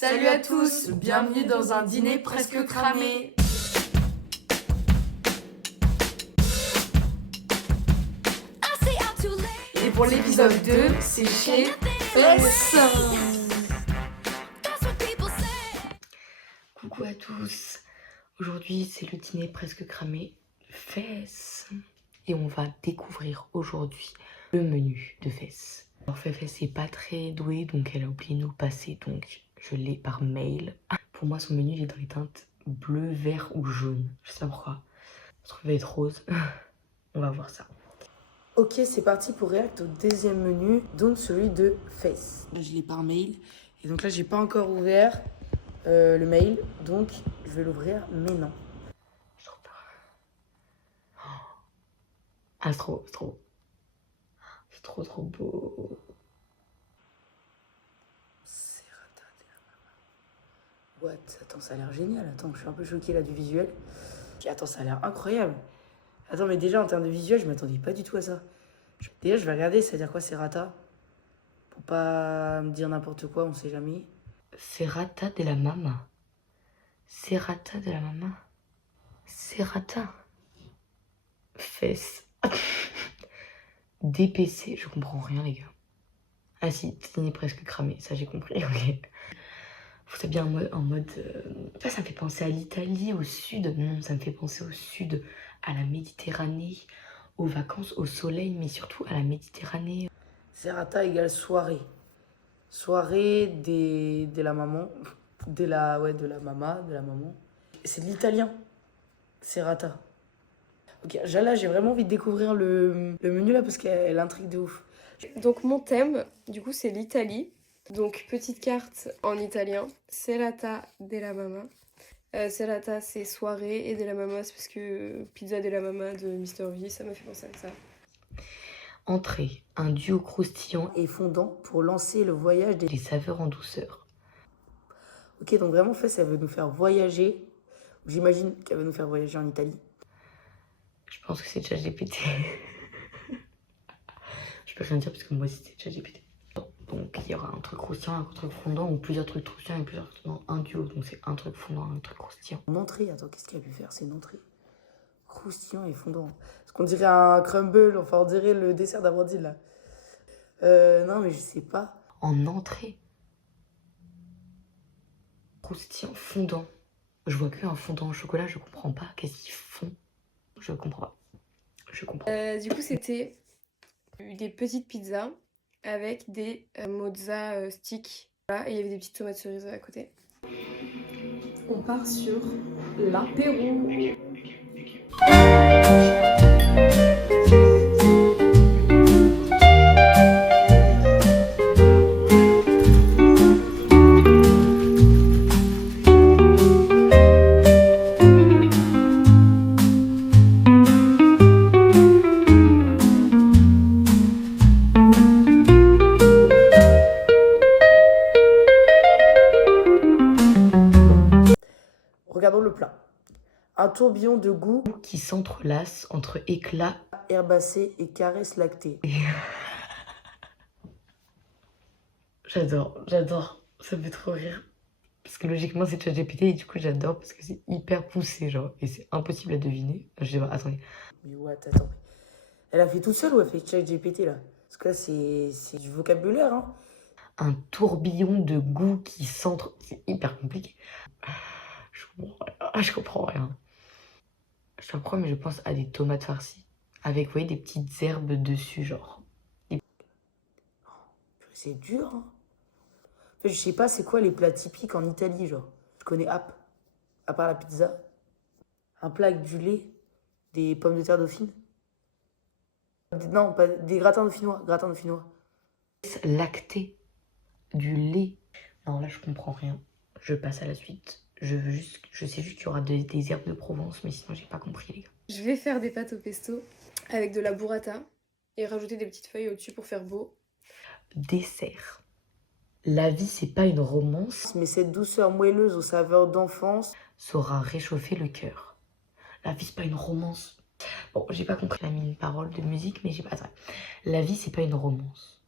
Salut à tous, bienvenue dans un dîner presque cramé. Et pour l'épisode 2, c'est chez Fess. Coucou à tous, aujourd'hui c'est le dîner presque cramé Fess et on va découvrir aujourd'hui le menu de Fess. Alors Fess est pas très douée donc elle a oublié de nous le passer, donc je l'ai par mail. Pour moi son menu il est dans les teintes bleu, vert ou jaune, je sais pas pourquoi, je trouve qu'il va être rose. On va voir ça. Ok, c'est parti pour react au deuxième menu, donc celui de Fess. Là, je l'ai par mail, et donc là, j'ai pas encore ouvert le mail, donc je vais l'ouvrir maintenant. J'ai trop peur. Ah, c'est trop, c'est trop. C'est trop beau. Serrata de la Mama. What? Attends, ça a l'air génial. Attends, je suis un peu choquée là du visuel. Attends, ça a l'air incroyable. Attends, mais déjà en termes de visuel, je m'attendais pas du tout à ça. Déjà, je vais regarder, ça veut dire quoi Serrata? Pour pas me dire n'importe quoi, on sait jamais. Serrata de la Mama. Serrata de la Mama. Serrata. Fess. DPC, je comprends rien les gars. Ah si, dîner presque cramé, ça j'ai compris, ok. Vous savez bien en mode ça me fait penser à l'Italie, au sud. Non, ça me fait penser au sud, à la Méditerranée, aux vacances, au soleil, mais surtout à la Méditerranée. Serrata égale soirée. Soirée de la maman. De la maman. C'est de l'italien. Serrata. Ok, là j'ai vraiment envie de découvrir le menu là parce qu'elle intrigue de ouf. Donc mon thème, du coup, c'est l'Italie. Donc petite carte en italien, Serrata della Mama. Serrata, c'est soirée, et della Mama, c'est parce que Pizza della Mama de Mr V, ça m'a fait penser à ça. Entrée, un duo croustillant Et fondant pour lancer le voyage des... des saveurs en douceur. Ok, donc vraiment Fess, elle veut nous faire voyager. J'imagine qu'elle veut nous faire voyager en Italie. Je pense que c'est ChatGPT. Je peux rien dire parce que moi c'était ChatGPT. Donc il y aura un truc croustillant, un truc fondant, ou plusieurs trucs croustillants et plusieurs trucs fondants. Un duo, donc c'est un truc fondant, un truc croustillant. Une entrée, attends, qu'est-ce qu'elle a pu faire? C'est une entrée. Croustillant et fondant. Parce qu'on dirait un crumble, enfin on dirait le dessert d'Amandine là. Non mais je sais pas. En entrée. Croustillant, fondant. Je vois qu'un fondant au chocolat, je comprends pas. Qu'est-ce qu'ils font? Je comprends pas. Je comprends. Du coup, c'était des petites pizzas avec des mozza sticks. Voilà, et il y avait des petites tomates cerises à côté. On part sur l'apéro. Regardons le plat. Un tourbillon de goût, Qui s'entrelacent entre éclats. herbacées et caresses lactées. J'adore. Ça me fait trop rire. Parce que logiquement c'est ChatGPT et du coup j'adore parce que c'est hyper poussé genre. Et c'est impossible à deviner. Je sais pas, attendez. Mais what, attends. Elle a fait tout seul ou elle fait ChatGPT là? Parce que là c'est du vocabulaire hein. Un tourbillon de goût qui s'entre... C'est hyper compliqué. Je comprends rien. Je sais pas pourquoi, mais je pense à des tomates farcies. Avec, vous voyez, des petites herbes dessus, genre. C'est dur hein. En fait, je sais pas c'est quoi les plats typiques en Italie genre. Je connais à part la pizza. Un plat avec du lait, des pommes de terre dauphine. Non, pas des gratins dauphinois, Lacté. Du lait. Non, là, je comprends rien. Je passe à la suite. Je sais juste qu'il y aura des herbes de Provence, mais sinon, j'ai pas compris, les gars. Je vais faire des pâtes au pesto avec de la burrata et rajouter des petites feuilles au-dessus pour faire beau. Dessert. La vie, c'est pas une romance, Mais cette douceur moelleuse aux saveurs d'enfance. saura réchauffer le cœur. La vie, c'est pas une romance. Bon, j'ai pas compris la mine parole de musique, mais j'ai pas... Attends. La vie, c'est pas une romance.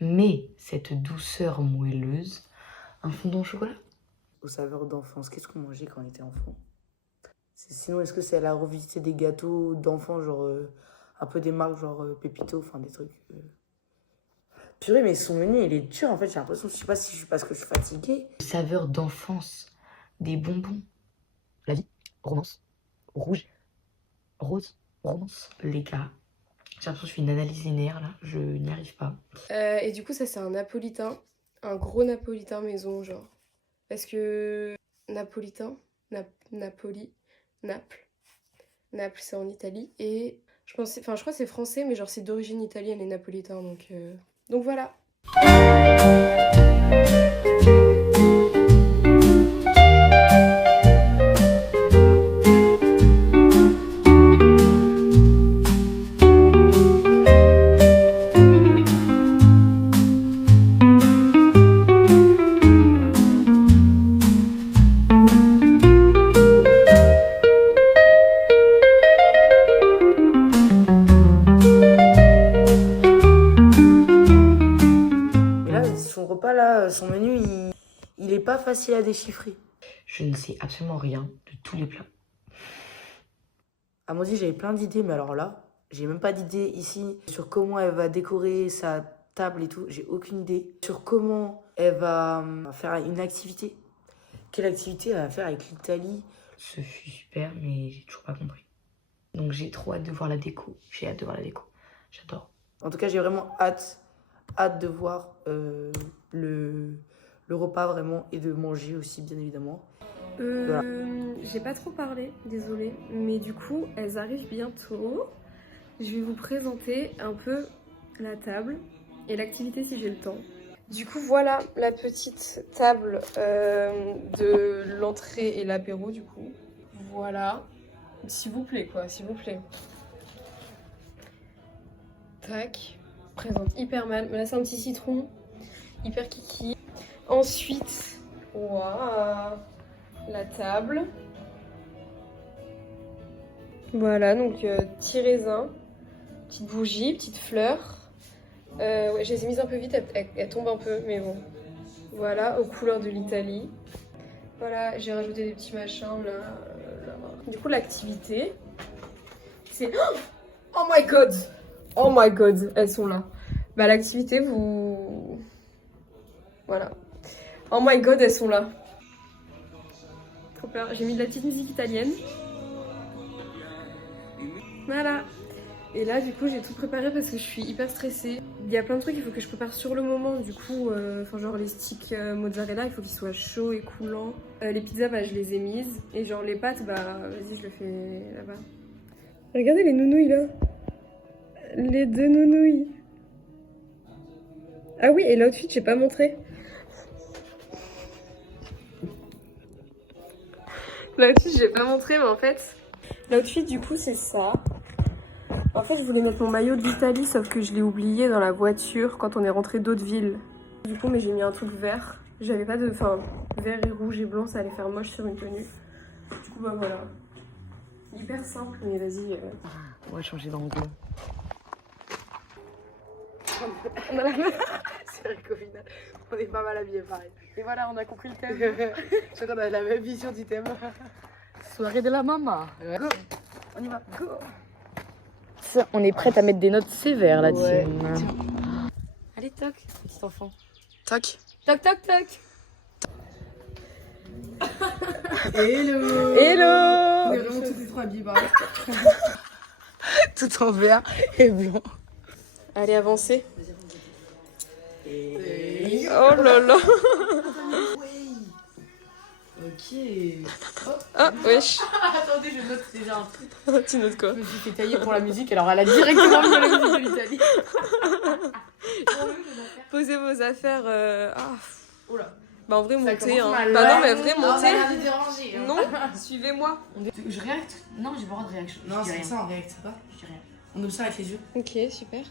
Mais cette douceur moelleuse un fondant au chocolat. Aux saveurs d'enfance, qu'est-ce qu'on mangeait quand on était enfant? Sinon, est-ce que c'est la revisiter des gâteaux d'enfants, genre un peu des marques, genre Pépito, enfin des trucs. Purée, mais son menu, il est dur en fait. J'ai l'impression, je sais pas si je suis parce que je suis fatiguée. Saveurs d'enfance, des bonbons. La vie, romance, rouge, rose, romance. Les gars, j'ai l'impression que je fais une analyse linéaire là, je n'y arrive pas. Et du coup, ça, c'est un napolitain. Un gros napolitain maison, genre. Parce que napolitain, Napoli, Naples. Naples, c'est en Italie. Et je crois que c'est français, mais genre c'est d'origine italienne et napolitain. Donc voilà. Son repas là, son menu, il est pas facile à déchiffrer. Je ne sais absolument rien de tous les plats. Amandine, j'avais plein d'idées, mais alors là, j'ai même pas d'idée ici sur comment elle va décorer sa table et tout. J'ai aucune idée sur comment elle va faire une activité. Quelle activité elle va faire avec l'Italie? Ce fut super, mais j'ai toujours pas compris. Donc j'ai trop hâte de voir la déco. J'ai hâte de voir la déco. J'adore. En tout cas, j'ai vraiment hâte de voir le repas vraiment et de manger aussi, bien évidemment. Voilà. J'ai pas trop parlé, désolée, mais du coup, elles arrivent bientôt. Je vais vous présenter un peu la table et l'activité si j'ai le temps. Du coup, voilà la petite table de l'entrée et l'apéro, du coup. Voilà. S'il vous plaît, quoi, s'il vous plaît. Tac. Présente hyper mal. Mais là, c'est un petit citron. Hyper kiki. Ensuite, waouh, la table. Voilà, donc petit raisin, petite bougie, petite fleur. Ouais, je les ai mises un peu vite, elles tombent un peu, mais bon. Voilà, aux couleurs de l'Italie. Voilà, j'ai rajouté des petits machins là. Du coup, l'activité, c'est... Oh my god! Oh my god, elles sont là. Bah, l'activité, vous... Voilà. Oh my god, elles sont là. Trop peur. J'ai mis de la petite musique italienne. Voilà. Et là, du coup, j'ai tout préparé parce que je suis hyper stressée. Il y a plein de trucs, il faut que je prépare sur le moment. Du coup, genre les sticks mozzarella, il faut qu'ils soient chauds et coulants. Les pizzas, bah, je les ai mises. Et genre les pâtes, bah, vas-y, je le fais là-bas. Regardez les nounouilles, là. Les deux nounouilles. Ah oui, et l'outfit, j'ai pas montré. L'outfit, j'ai pas montré, mais en fait... L'outfit, du coup, c'est ça. En fait, je voulais mettre mon maillot de l'Italie, sauf que je l'ai oublié dans la voiture quand on est rentré d'autres villes. Du coup, mais j'ai mis un truc vert. J'avais pas de... Enfin, vert et rouge et blanc, ça allait faire moche sur une tenue. Du coup, bah voilà. Hyper simple, mais vas-y. On va changer d'angle. On a la même... C'est vrai qu'au final, on est pas mal habillés pareil. Et voilà, on a compris le thème. Je crois qu'on a la même vision du thème. Soirée de la maman. Go. On y va, go. Ça, on est prête à mettre des notes sévères là, Ouais. team. Allez, toc, petit enfant. Toc. Toc, toc, toc. Hello. Hello. On est vraiment tous les trois habillés pareil. Tout en vert et blanc. Allez, avancez. Et... Oh là là. Ok. Ah, wesh. Attendez, je note déjà un truc. Tu notes quoi? Je me suis fait tailler pour la musique, alors elle a directement mis la musique de l'Italie. Posez vos affaires... Ah. Oula. Bah en vrai, Ça montez. commence Hein. mal. Bah non, mais vrai, Ah, ça a montez. l'air de déranger. Hein. Non, suivez-moi. Je réacte. Non, j'ai pas le droit de réaction. Non, c'est ça, on réacte pas. Je dis rien. On observe avec les yeux. Ok, super.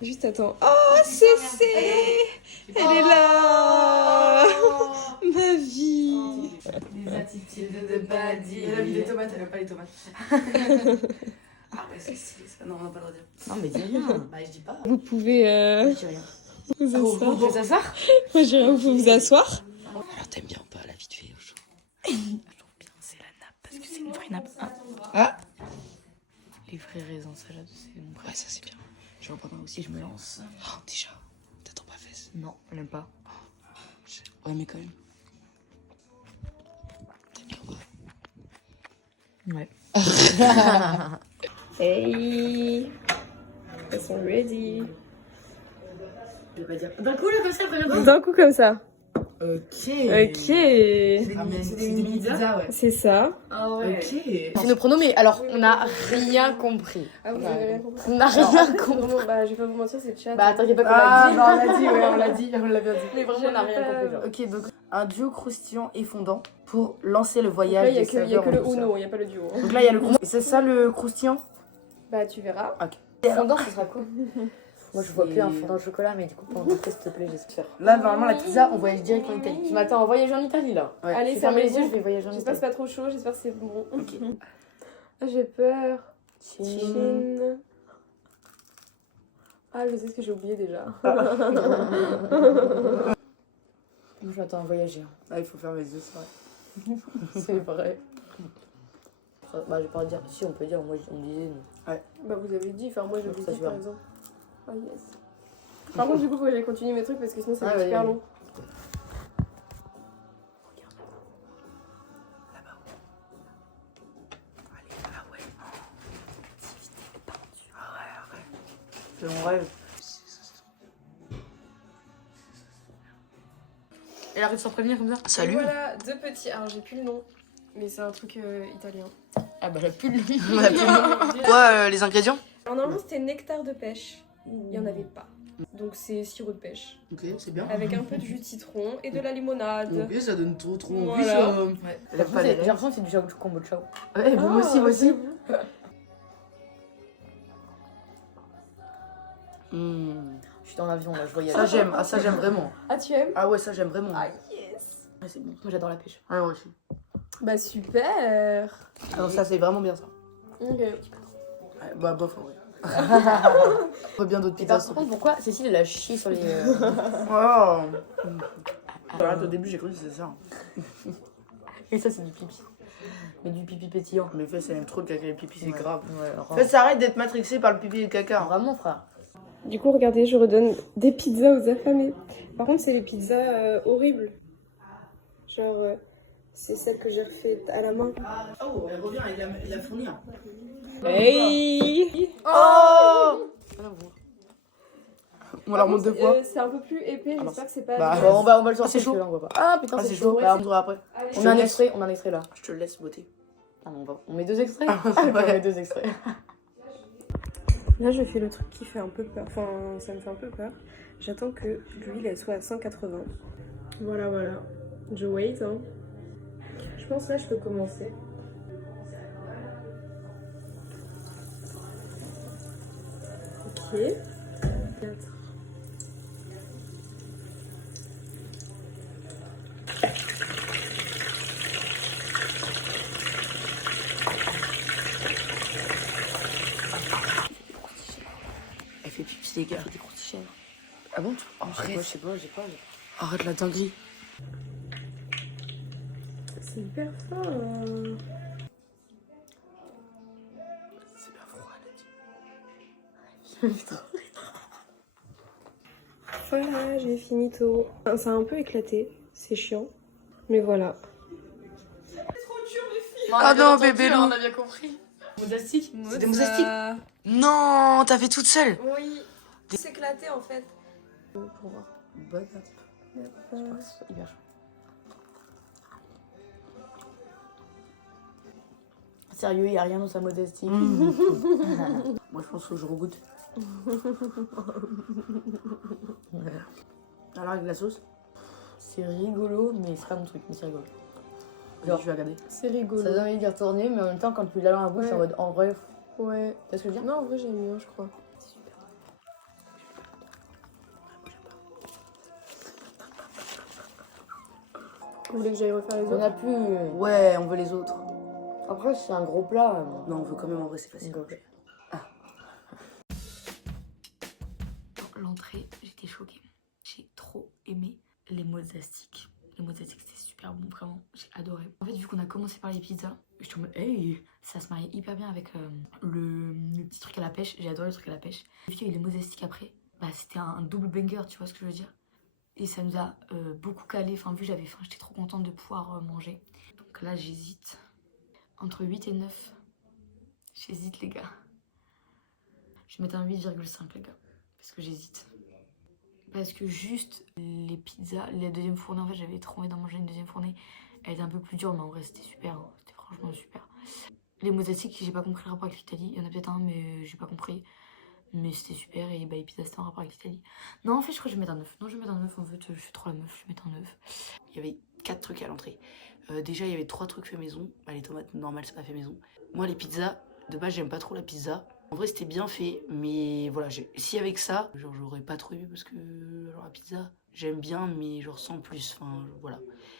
Juste attends. Oh, Cécé! Elle est là! Ma vie! Des attitudes de badie. Elle a mis des tomates, elle a pas les tomates. Ah ouais, c'est stylé ça. Non, on n'a pas le droit de dire. Non, mais dis rien. Bah, je dis pas. Vous pouvez Je dis rien. vous asseoir. Tu veux t'asseoir? Moi, je dirais, vous pouvez vous asseoir. pris une nappe. Ah. Les vrais raisins salades, c'est mon Ouais, ça c'est bien. Je vais en prendre un aussi, je me lance. Oh, déjà, t'attends pas fesses. Non, on l'aime pas. Ouais, mais quand même. Ouais. Hey, elles sont ready. Je vais pas dire. D'un coup, là, comme ça, regarde. D'un coup comme ça. Ok. Ok. C'est des mini pizzas, ouais. C'est ça. Ah ouais. Ok. C'est nos pronos, mais alors on n'a rien compris. Ah, vous avez rien compris. On n'a rien compris. Vraiment, bah, je vais pas vous mentir, c'est le chat. Bah t'inquiète pas qu'on Ah, l'a dit. non, on l'a dit, ouais, on l'a dit, on l'a bien dit. Mais vraiment on n'a rien compris. Genre. Ok, donc un duo croustillant et fondant pour lancer le Donc voyage là, il y a des que, saveurs en le douceur. Uno, il n'y a pas le duo. Donc là, il y a le croustillant. C'est ça le croustillant? Bah, tu verras. Fondant, ce sera quoi? Moi je vois plus un fondant au chocolat, mais du coup pour montrer s'il te plaît, j'espère. Là, normalement, la pizza, on voyage direct en Italie. Tu m'attends en voyage en Italie là. Ouais. Allez, Je vais fermer les fermez yeux, je vais voyager en J'espère que c'est Italie. pas trop chaud, j'espère que c'est bon. Ok. Ah, j'ai peur. Chine. Chine. Ah, je sais ce que j'ai oublié déjà. Moi je m'attends à voyager. Ah, il faut faire mes yeux, c'est vrai. C'est vrai. Bah je vais pas dire, si on peut dire, moi on disait. Mais... Bah, vous avez dit, enfin, moi j'avais Ça, dit je par vois. exemple. Ah, yes. Par contre, du coup, faut que j'aille continuer mes trucs parce que sinon ça va Ah, être ouais, super ouais. long. Ah ouais. Activité perdue. Ah ouais. C'est mon rêve. Elle arrive sans prévenir comme ça. Et voilà, deux petits. Alors, j'ai plus le nom, mais c'est un truc italien. Ah bah la pub. Quoi, les ingrédients? Alors, normalement, c'était nectar de pêche. Il y en avait pas. Donc, c'est sirop de pêche. Ok, c'est bien. Avec un peu de jus de citron et de la limonade. Ok, ça donne trop envie Voilà. ça. Ouais. Elle aime pas les J'ai rêves. l'impression que c'est du chao kombucha. Ouais, moi aussi, moi aussi. Je suis dans l'avion là, je voyage. Ça j'aime, ah ça j'aime vraiment. Ah, tu aimes? Ah ouais, ça j'aime vraiment. Ah, yes! Ouais, c'est bon. Moi j'adore la pêche. Ouais, moi aussi. Bah, super! Alors ça c'est vraiment bien ça. Ok. Ouais, bah bof en vrai. Pas bien d'autres Et pizzas. par contre, pourquoi Cécile elle a chié sur les. Oh. Au début j'ai cru que c'était ça. Et ça c'est du pipi. Mais du pipi pétillant. Mes fesses elles aiment trop le caca et le pipi, c'est Ouais. grave. Ouais, alors, En fait, ça arrête d'être matrixé par le pipi et le caca. vraiment frère. Du coup, regardez, je redonne des pizzas aux affamés. Par contre, c'est les pizzas horribles. Genre, c'est celle que j'ai refaites à la main. Oh, elle revient, il la fournir. Hey! Oh. On leur montre deux fois. C'est un peu plus épais, Ah, j'espère que c'est pas... bah, Bon, on va le Ah, sortir. c'est chaud. celui-là, on voit pas. Ah putain, Ah, c'est c'est chaud. chaud. Ouais, Bah, on verra après. Allez, on a un extrait, là. Je te laisse beauté. Ah, on met deux extraits. Ah, c'est On vrai. met deux extraits. Là, je fais le truc qui fait un peu peur. Enfin, ça me fait un peu peur. J'attends que l'huile, elle soit à 180. Voilà, voilà. Je wait, hein. Je pense là, je peux commencer. Ok. 4. Elle fait pipi, les gars. Des croustilles. Ah bon? Moi je sais pas, j'ai pas. Arrête la dinguerie. C'est hyper fort. C'est pas froid, elle a dit. Voilà, j'ai fini tôt. Enfin, ça a un peu éclaté, c'est chiant. Mais voilà. Ah non, bébé loup. On a bien compris. Mousastique. C'est des moustastiques. Non, t'as fait toute seule. Oui, c'est éclaté en fait. Pour voir. Bonne Hyper chaud. Sérieux, il n'y a rien dans sa modestie. Moi, je pense que je regoute. Alors, avec la sauce? C'est rigolo, mais c'est pas mon truc, mais c'est rigolo. Genre, je vais regarder. C'est rigolo. Ça donne envie d'y retourner, mais en même temps, quand tu l'as dans la bouche, Ouais. en mode en vrai, Ouais. tu vois ce que je veux dire? Non, en vrai, j'aime bien, je crois. Vous voulez que j'aille refaire les On autres? a plus. Ouais, on veut les autres. Après, c'est un gros plat. Non, on veut quand même en vrai, c'est facile. Ok. L'entrée, j'étais choquée. J'ai trop aimé les mozzastiques. Les mozzarella c'était super bon, vraiment, j'ai adoré. En fait, vu qu'on a commencé par les pizzas, je suis en mode hey, ça se mariait hyper bien avec le petit truc à la pêche. J'ai adoré le truc à la pêche. Vu qu'il y a eu les mozzarella après, bah c'était un double banger, tu vois ce que je veux dire. Et ça nous a beaucoup calé. Enfin, vu que j'avais faim, j'étais trop contente de pouvoir manger. Donc là, j'hésite entre 8 et 9. J'hésite, les gars. Je vais mettre un 8,5, les gars. Parce que j'hésite. Parce que juste les pizzas, la deuxième fournée, en fait, j'avais trop envie d'en manger une deuxième fournée. Elle était un peu plus dure, mais en vrai, c'était super. Hein. C'était franchement super. Les mozzarella, j'ai pas compris le rapport avec l'Italie. Il y en a peut-être un, mais j'ai pas compris. Mais c'était super. Et bah, les pizzas, c'était en rapport avec l'Italie. Non, en fait, je crois que je vais mettre un 9. Non, je vais mettre un 9. En fait, je suis trop la meuf. Je vais mettre un 9. Il y avait 4 trucs à l'entrée. Déjà, il y avait 3 trucs faits maison. Bah, les tomates, normal, c'est pas fait maison. Moi, les pizzas, de base, j'aime pas trop la pizza. En vrai, c'était bien fait, mais voilà, si avec ça, genre, j'aurais pas trop aimé parce que genre, la pizza, j'aime bien, mais genre sans plus, enfin, voilà.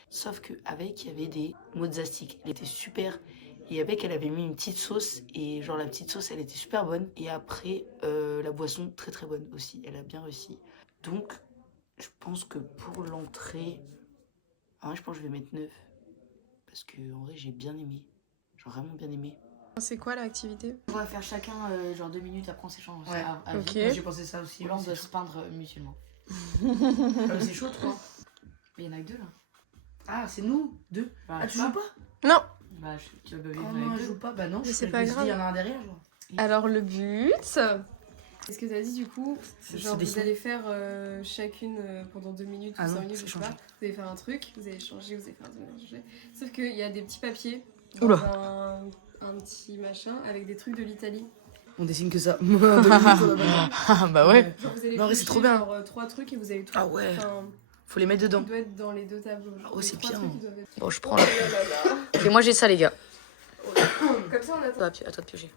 Sauf qu'avec, il y avait des mozzarella. Elle était super. Et avec, elle avait mis une petite sauce, et genre, la petite sauce, elle était super bonne. Et après, la boisson, très très bonne aussi. Elle a bien réussi. Donc, je pense que pour l'entrée, je pense que je vais mettre 9. Parce que en vrai, j'ai bien aimé. Genre, vraiment bien aimé. C'est quoi l'activité? On va faire chacun genre 2 minutes, après on s'échange. Ouais, ok. Moi, j'ai pensé ça aussi. Là, on doit se peindre mutuellement. C'est chaud, toi. Mais il y en a que 2 là. Ah, c'est nous 2. Bah, Ah, je tu sais joues pas? Non. Bah, tu vas bever Oh avec non, je 2. joue pas. Bah non, Mais je c'est me pas suis dit, grave. il y en a un derrière, genre. Alors le but, est-ce que t'as dit du coup, genre des vous sons. allez faire chacune pendant 2 minutes ou Ah 5 non, minutes, ça je sais change. pas. Vous allez faire un truc, vous allez changer, vous allez faire un truc, changer. Sauf qu'il y a des petits papiers Oula. dans un petit machin avec des trucs de l'Italie. On dessine que ça. 2 minutes, on a pas Bah ouais. Genre vous allez Non, en vrai, c'est cocher, trop bien. genre 3 trucs et vous allez tout. Ah ouais. Enfin, Faut les mettre dedans. il doit être dans les 2 tableaux. Genre, Oh, les c'est 3 bien. trucs, ils doivent être- Bon, je prends Oh là. là là là. Et moi j'ai ça, les gars. Comme ça on attend. À toi de piocher.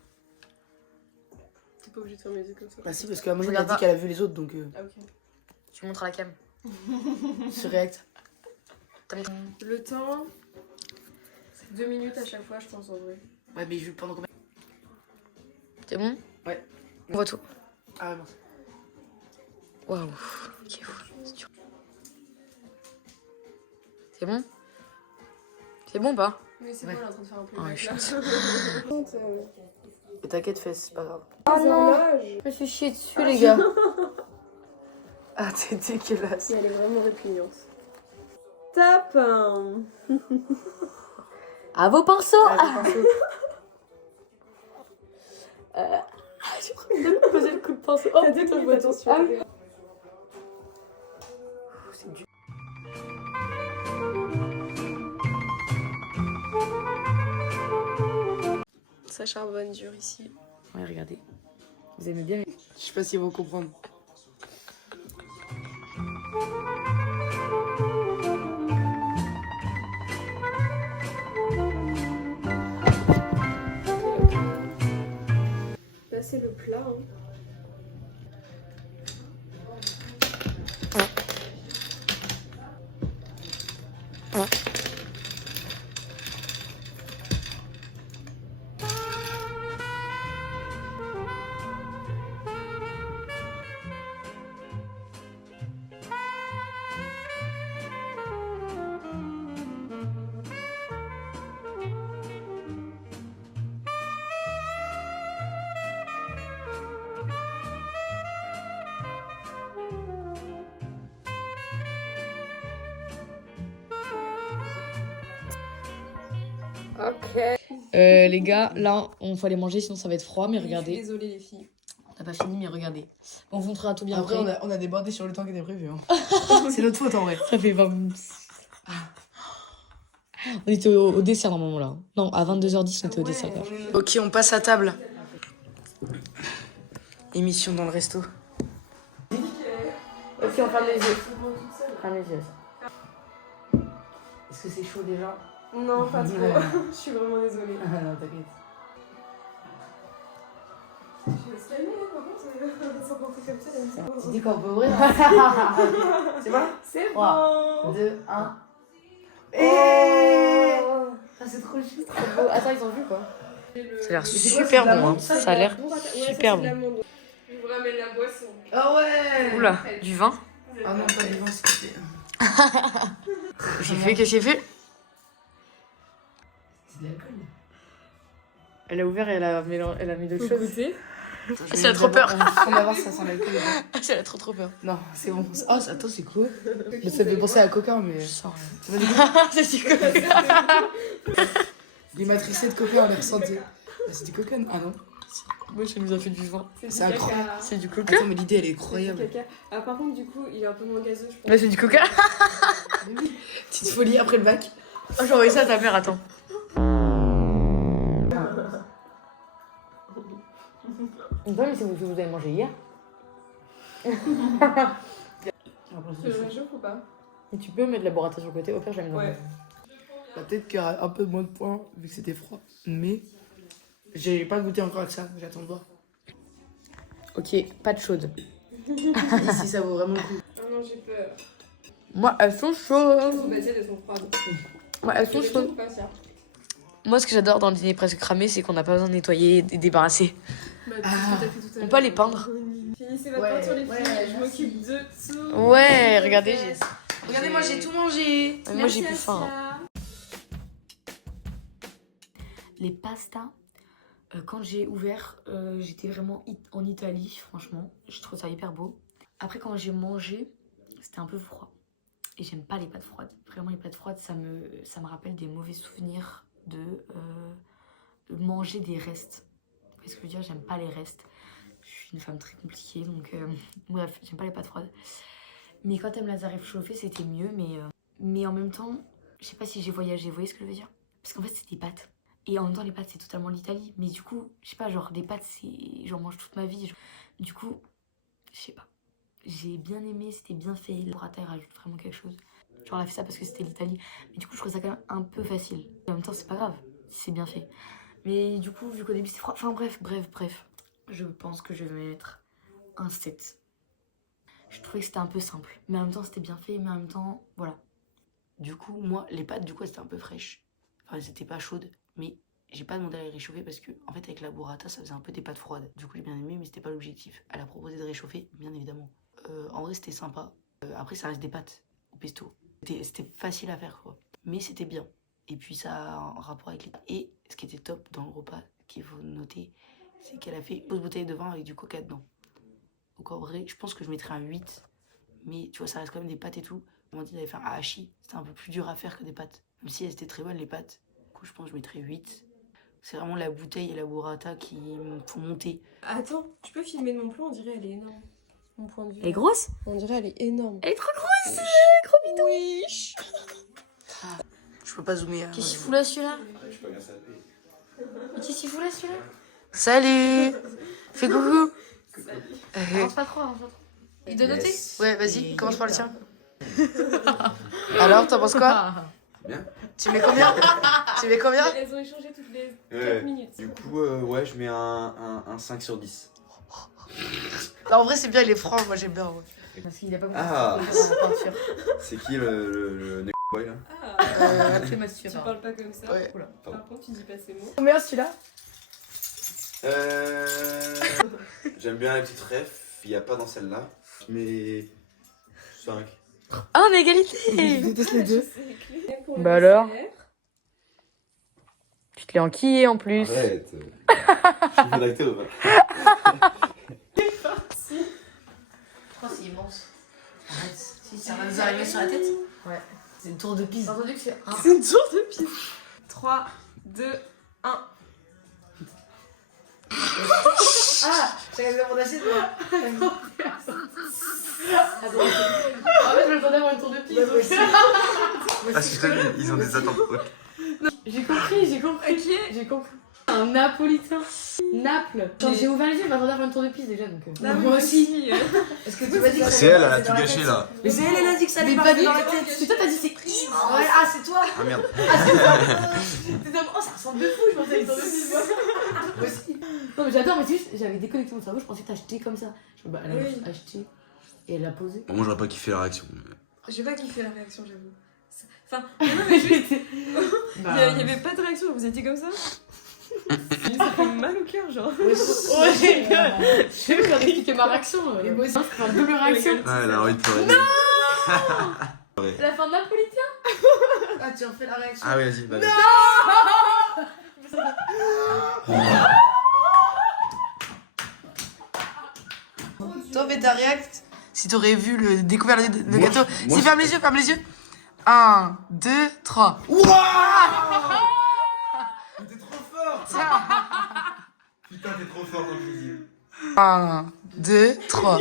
T'es pas obligé de faire mes yeux comme ça. Bah si, parce que moi, je Regarde a dit pas. qu'elle a vu les autres, donc Ah ok. Tu montres à la cam. sur React. Le temps, c'est 2 minutes à chaque fois, je pense en vrai. Ouais, mais je pendant combien? C'est bon? Ouais. On voit tout. Ah ouais, merci. Waouh. Ok, c'est dur. C'est bon? C'est bon ou pas? Mais c'est Ouais. bon, elle est en train de faire un peu Ah, de je là. Et t'inquiète, fesse, c'est pas grave. Oh non! Je me suis chié dessus, les gars. Ah, t'es dégueulasse. Elle est vraiment répugnante. Tape. À vos pinceaux! J'ai envie de poser le coup de pinceau. Oh putain, je vois attention. C'est dur. Ça charbonne dur ici. Ouais, regardez. Vous aimez bien? Je sais pas si vont comprendre. Là, c'est le plat. Hein. Ok. Les gars, là, on faut aller manger, sinon ça va être froid, mais Je suis regardez. désolée, les filles. On n'a pas fini, mais regardez. On vous montrera tout bien Après, après. on a débordé sur le temps qui était prévu. Hein. C'est notre faute en vrai. Ça fait 20 minutes. On était au dessert à un moment là. Non, à 22h10, on était au dessert. Là. Ok, on passe à table. Émission dans le resto. Ok, on ferme les yeux. Ferme les yeux. Est-ce que c'est chaud déjà? Non, pas trop. Je suis vraiment désolée. Ah non, t'inquiète. Je vais se calmer, par contre, sans porter comme ça, Tu dis qu'on peut ouvrir? C'est bon? C'est 3, bon. 2, 1. Ah, c'est trop chou. Attends, ils ont vu quoi? Ça a l'air C'est quoi, super c'est de la bon. Hein. menthe, Ça a l'air super bon. Je vous ramène la boisson. Ah ouais! Oula, du vin? Ah non, pas du vin, s'il te plaît. Qu'est-ce qu'il fait? Qu'est-ce qu'il fait? C'est de l'alcool. Elle a ouvert et elle a mis d'autres Faut choses. goûter. Elle a trop peur. On va voir si ça sent l'alcool. Elle a trop peur. Non, c'est bon. Oh, attends, c'est quoi? Mais ça fait penser à Coca, mais. Je sens Ça va du coup, c'est du Coca. les matriciers de Coca, on les ressentait. Mais c'est du Coca, ah non? Moi, j'ai mis un fait du vin. C'est incroyable. C'est du Coca. Attends, mais l'idée, elle est C'est du incroyable. caca. Ah, par contre, du coup, il est un peu moins gazeux, je pense. Là, c'est du Coca. Mais oui. Petite folie après le bac. Oh, j'ai envoyé ça à ta mère, attends. Ouais, mais c'est vous avez mangé hier. Tu le réchauffe ou pas? Et tu peux mettre la burrata sur le côté. Au pire, je la mets dans Ouais. le... Bah, peut-être qu'il y aura un peu moins de points vu que c'était froid. Mais j'ai pas goûté encore avec ça, j'attends de voir. Ok, pas de chaude. Ici, ça vaut vraiment le coup. Ah non, j'ai peur. Moi, elles sont chaudes. Vas-y, elles sont froides. Moi, elles sont chaudes. Pas ça. Moi, ce que j'adore dans le dîner presque cramé, c'est qu'on n'a pas besoin de nettoyer et débarrasser. Bah, Ah. c'est ce que t'as fait tout à On l'heure. peut aller peindre. Finissez votre Ouais, peinture, les ouais, filles. Je merci. m'occupe de tout. Ouais, regardez, j'ai... Regardez, moi j'ai tout mangé. Moi, j'ai plus faim. hein. Les pastas, quand j'ai ouvert, j'étais vraiment en Italie, franchement. Je trouve ça hyper beau. Après, quand j'ai mangé, c'était un peu froid. Et j'aime pas les pâtes froides. Vraiment, les pâtes froides, ça me rappelle des mauvais souvenirs de manger des restes. Vous voyez ce que je veux dire? J'aime pas les restes. Je suis une femme très compliquée, donc bref, j'aime pas les pâtes froides. Mais quand elle me les a réchauffées, c'était mieux. Mais en même temps, je sais pas si j'ai voyagé. Vous voyez ce que je veux dire? Parce qu'en fait, c'est des pâtes. Et en même temps, les pâtes, c'est totalement l'Italie. Mais du coup, je sais pas, genre, des pâtes, j'en mange toute ma vie. Du coup, je sais pas. J'ai bien aimé, c'était bien fait. Le burrata, il rajoute vraiment quelque chose. Genre, elle a fait ça parce que c'était l'Italie. Mais du coup, je trouve ça quand même un peu facile. Et en même temps, c'est pas grave si c'est bien fait. Mais du coup, vu qu'au début, c'était froid. Enfin, bref. Je pense que je vais mettre un 7. Je trouvais que c'était un peu simple. Mais en même temps, c'était bien fait. Mais en même temps, voilà. Du coup, moi, les pâtes, du coup, elles étaient un peu fraîches. Enfin, elles étaient pas chaudes, mais j'ai pas demandé à les réchauffer parce que, en fait, avec la burrata, ça faisait un peu des pâtes froides. Du coup, j'ai bien aimé, mais c'était pas l'objectif. Elle a proposé de réchauffer, bien évidemment. En vrai, c'était sympa. Après, ça reste des pâtes au pesto. C'était facile à faire, quoi. Mais c'était bien. Et puis, ça a un rapport avec les... Et ce qui était top dans le repas, qu'il faut noter, c'est qu'elle a fait une bouteille de vin avec du coca dedans. Donc, en vrai, je pense que je mettrais un 8. Mais, tu vois, ça reste quand même des pâtes et tout. On m'a dit d'aller faire un hachis. C'était un peu plus dur à faire que des pâtes. Même si elles étaient très bonnes, les pâtes. Du coup, je pense que je mettrais 8. C'est vraiment la bouteille et la burrata qui me font monter. Attends, tu peux filmer de mon plan? On dirait elle est énorme. Mon point de vue. Elle est grosse? On dirait elle est énorme. Elle est trop grosse! Gros bidon! Oui. Je peux pas zoomer. Qu'est-ce qu'il fout là, celui-là? Qu'est-ce qu'il fout là, celui-là? Salut! Fais coucou! Avance pas trop, avance pas trop. Il doit noter? Ouais, vas-y, commence par le tien. Alors, t'en penses quoi? Bien. Tu mets combien? Tu mets combien? Elles ont échangé toutes les 4 Ouais. minutes. Du coup, ouais, je mets un 5 sur 10. Non, en vrai, c'est bien, il est franc, moi j'aime bien. Ouais. Parce qu'il a pas Ah. la peinture. C'est qui le boy là? Ah, Après Mastur. tu parles pas comme ça. Ouais. Par contre, tu dis pas ces mots. Combien celui-là? J'aime bien la petite ref, il n'y a pas dans celle-là. Mais 5. Ah, on est égalité! Je déteste les deux. Bah alors? Tu te l'es enquillé en plus. Arrête. Je suis rédacté ou pas? Oh, c'est immense. Arrête. Si, ça va nous arriver sur la tête? Ouais. C'est une tour de Pise. T'as entendu que c'est un? C'est une tour de piste. 3, 2, 1. Ah, j'avais la d'assiette, moi. En fait, je m'attendais à avoir une tour de piste. Moi aussi. Ah, c'est ça, ils ont des attentes. J'ai compris. Ok. J'ai compris. Un napolitain. Naples. Quand j'ai ouvert les yeux, je m'attendais à avoir une tour de piste déjà. Donc, Moi aussi. Est-ce que tu m'as dit que C'est elle a tout gâché là. Mais c'est elle a dit que ça allait Mais pas pas dit dans la que tête. c'est toi, t'as dit c'est immense. Ouais, ah, c'est toi. Ah merde. T'es comme, oh, ça ressemble de fou, je pensais à une tour de piste. Moi aussi. Non, mais j'adore, mais c'est juste, j'avais déconnecté mon cerveau, je pensais t'acheter comme ça. Je me bah, elle a Oui. juste acheté et elle l'a posé. Bon, moi j'aurais pas kiffé la réaction. J'ai pas kiffé la réaction, j'avoue. Enfin, non, mais juste, Bah, il y avait pas de réaction, vous étiez comme ça. Ça fait mal au cœur, genre. Oh, génial. J'ai vu, j'ai expliqué ma réaction. Et moi aussi. C'est une double réaction. Ah, elle a envie de pleurer. La fin de napolitain. Ah, tu refais la réaction. Ah, ouais, vas-y, bah, Toi, fais ta react. Si t'aurais vu découvert le gâteau. moi, Si, ferme les yeux, ferme les yeux. 1, 2, 3. Mais t'es trop fort. Putain, t'es trop fort dans le cuisine. 1, 2, 3.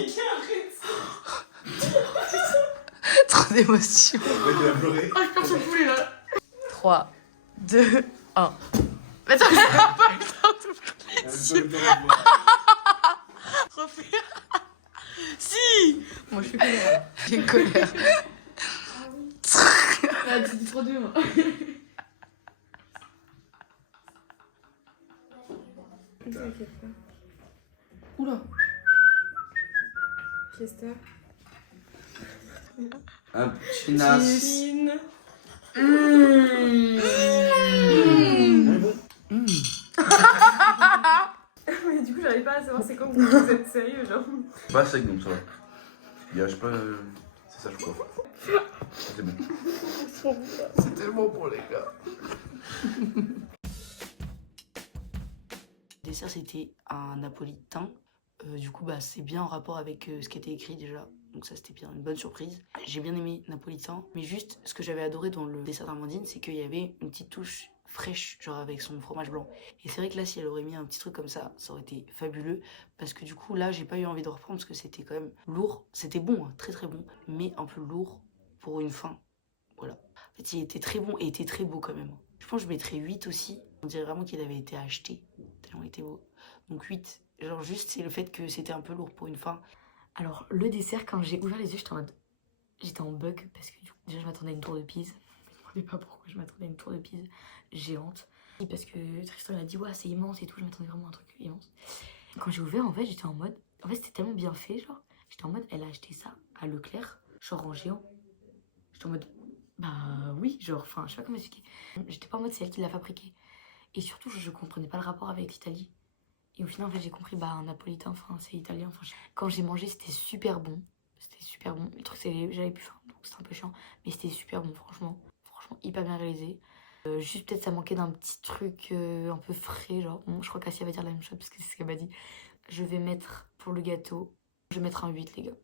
Trop d'émotion. Ouais, tu vas pleurer. 3, 2, 1. Mais attends, j'ai pas le temps d'ouvrir les yeux. Refais. Si. Moi, je suis colère. J'ai colère. Ah, tu dis trop dur. T'inquiète pas. Oula. Qu'est-ce que Un chinasse. Chine. Mais du coup, j'arrive pas à savoir c'est quand vous êtes sérieux, genre. Pas sec donc ça va. Gâche pas. C'est ça, je crois. C'est bon. C'est tellement bon, les gars. Le dessert, c'était un napolitain. Du coup, bah, c'est bien en rapport avec ce qui était écrit déjà. Donc ça, c'était bien, une bonne surprise. J'ai bien aimé napolitain. Mais juste, ce que j'avais adoré dans le dessert d'Amandine, c'est qu'il y avait une petite touche fraîche, genre avec son fromage blanc. Et c'est vrai que là, si elle aurait mis un petit truc comme ça aurait été fabuleux. Parce que du coup, là, j'ai pas eu envie de reprendre parce que c'était quand même lourd. C'était bon, hein, très très bon, mais un peu lourd pour une fin. Voilà. En fait, il était très bon et il était très beau quand même. Je pense que je mettrais 8 aussi. On dirait vraiment qu'il avait été acheté, tellement il était beau. Donc 8. Genre juste, c'est le fait que c'était un peu lourd pour une fin. Alors, le dessert, quand j'ai ouvert les yeux, j'étais en bug parce que du coup, déjà, je m'attendais à une tour de Pise. Je ne me demandais pas pourquoi je m'attendais à une tour de Pise géante. Et parce que Tristan m'a dit, ouais, c'est immense et tout. Je m'attendais vraiment à un truc immense. Quand j'ai ouvert, en fait, j'étais en mode. En fait, c'était tellement bien fait, genre. J'étais en mode, elle a acheté ça à Leclerc, genre en géant. J'étais en mode, bah oui, genre, enfin, je sais pas comment expliquer. J'étais pas en mode, c'est elle qui l'a fabriqué. Et surtout, je comprenais pas le rapport avec l'Italie. Et au final, en fait, j'ai compris, bah, un napolitain, enfin, c'est italien. Enfin, quand j'ai mangé, c'était super bon. C'était super bon. Le truc, c'est j'avais plus faim, donc c'était un peu chiant. Mais c'était super bon, franchement. Franchement, hyper bien réalisé. Juste, peut-être, ça manquait d'un petit truc un peu frais, genre. Bon, je crois qu'Assia va dire la même chose, parce que c'est ce qu'elle m'a dit. Je vais mettre, pour le gâteau, je vais mettre un 8, les gars.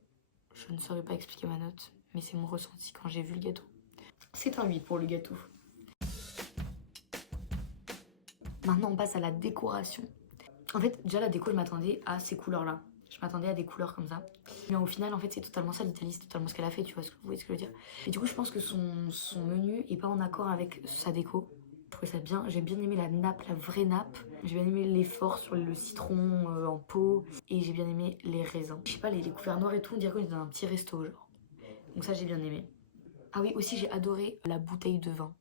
Je ne saurais pas expliquer ma note, mais c'est mon ressenti quand j'ai vu le gâteau. C'est un 8 pour le gâteau. Maintenant, on passe à la décoration. En fait, déjà, la déco, je m'attendais à ces couleurs-là. Je m'attendais à des couleurs comme ça. Mais au final, en fait, c'est totalement ça, l'Italie. C'est totalement ce qu'elle a fait, tu vois, vous voyez ce que je veux dire. Et du coup, je pense que son menu est pas en accord avec sa déco. Je trouvais ça bien. J'ai bien aimé la nappe, la vraie nappe. J'ai bien aimé l'effort sur le citron en pot. Et j'ai bien aimé les raisins. Je sais pas, les couverts noirs et tout, on dirait qu'on est dans un petit resto, genre. Donc ça, j'ai bien aimé. Ah oui, aussi, j'ai adoré la bouteille de vin.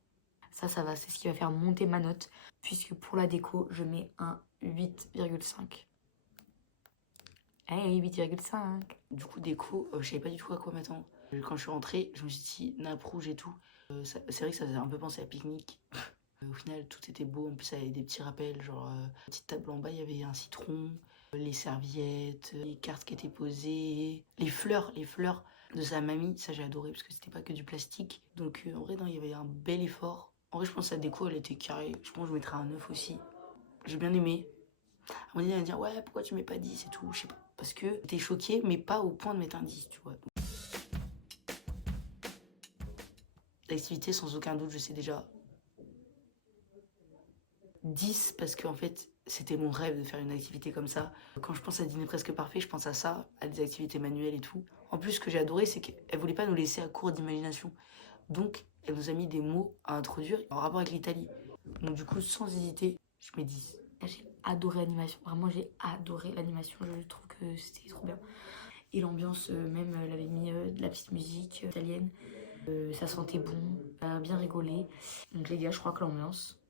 Ça va, c'est ce qui va faire monter ma note. Puisque pour la déco, je mets un 8,5. Hey, 8,5. Du coup, déco, je savais pas du tout à quoi m'attendre. Quand je suis rentrée, je me suis dit nappe rouge et tout. C'est vrai que ça faisait un peu penser à pique-nique. Au final, tout était beau. En plus, ça avait des petits rappels. Genre, petite table en bas, il y avait un citron, les serviettes, les cartes qui étaient posées, les fleurs de sa mamie. Ça, j'ai adoré parce que c'était pas que du plastique. Donc, en vrai, non, il y avait un bel effort. En vrai, je pense que sa déco, elle était carrée. Je pense que je mettrais un 9 aussi. J'ai bien aimé. À un moment donné, elle va dire, ouais, pourquoi tu mets pas 10 et tout, je sais pas. Parce que t'es choquée, mais pas au point de mettre un 10, tu vois. L'activité, sans aucun doute, je sais déjà. 10, parce qu'en fait, c'était mon rêve de faire une activité comme ça. Quand je pense à dîner presque parfait, je pense à ça, à des activités manuelles et tout. En plus, ce que j'ai adoré, c'est qu'elle voulait pas nous laisser à court d'imagination. Donc, elle nous a mis des mots à introduire en rapport avec l'Italie. Donc, du coup, sans hésiter, je mets 10. J'ai adoré l'animation, vraiment j'ai adoré l'animation, je trouve que c'était trop bien. Et l'ambiance, même elle avait mis de la petite musique italienne, ça sentait bon, on a bien rigolé. Donc les gars, je crois que l'ambiance,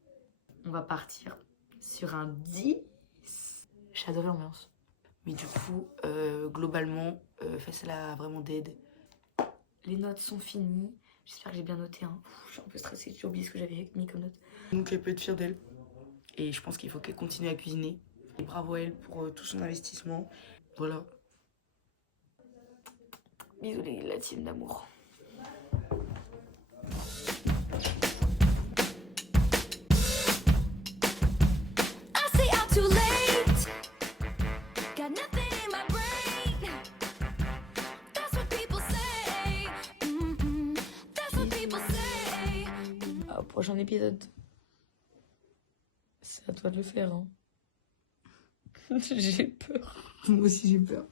on va partir sur un 10. J'ai adoré l'ambiance. Mais du coup, globalement, Fess a vraiment d'aide. Les notes sont finies, j'espère que j'ai bien noté. Hein. Je suis un peu stressée, j'ai oublié ce que j'avais mis comme note. Donc elle peut être fière d'elle. Et je pense qu'il faut qu'elle continue à cuisiner. Et bravo à elle pour tout son investissement. Voilà. Bisous la team d'amour. au prochain épisode. C'est à toi de le faire. Hein. J'ai peur. Moi aussi j'ai peur.